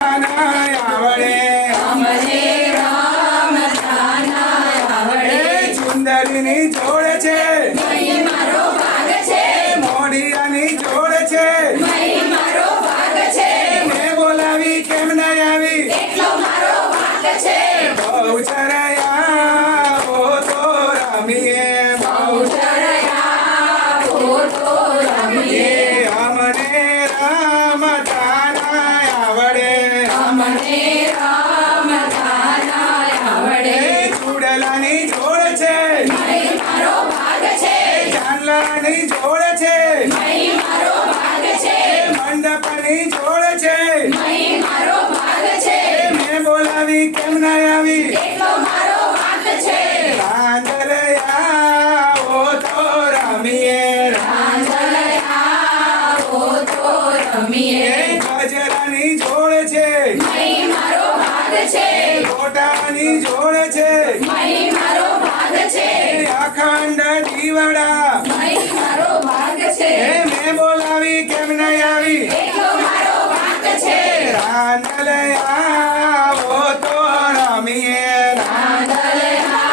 આવડે અમને રમતા આવડે ચુંદડીની જોડ છે મહી મારો ભાગ છે મોઢિયાની જોડ છે મહી મારો ભાગ છે મેં બોલાવી કેમ ન આવી એટલો મારો ભાગ છે બહુચરયા ઓ તો રમીએ બહુચરયા તો રમીએ અમને રમતા આવડે અમને રમતા આવડે ચૂડલાની જોડ છે મહી મારો ભાગ છે ચાંદલાની જોડ છે મહી મારો ભાગ છે મંડપની જોડ છે મહી મારો ભાગ છે મેં બોલાવી કેમ ન આવી એટલો મારો ભાગ છે રાંદરયા ઓ તો રમીએ રાંદલયા તો રમીએ ગજરાની જોડ છે મહી મારો ભાગ છે કોટાની જોડ છે મહી મારો ભાગ છે અખંડ દીવડા મહી મારો ભાગ છે મેં બોલાવી કેમ ન આવી એટલો મારો ભાગ છે રાંદલયા ઓ તો રમીએ રાંદલયા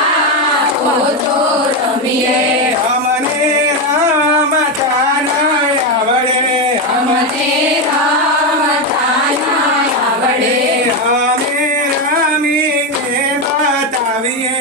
તો રમીએ અમને રમતા ન આવડે અમને રમતા આવડે અમે રમીને બતાવીએ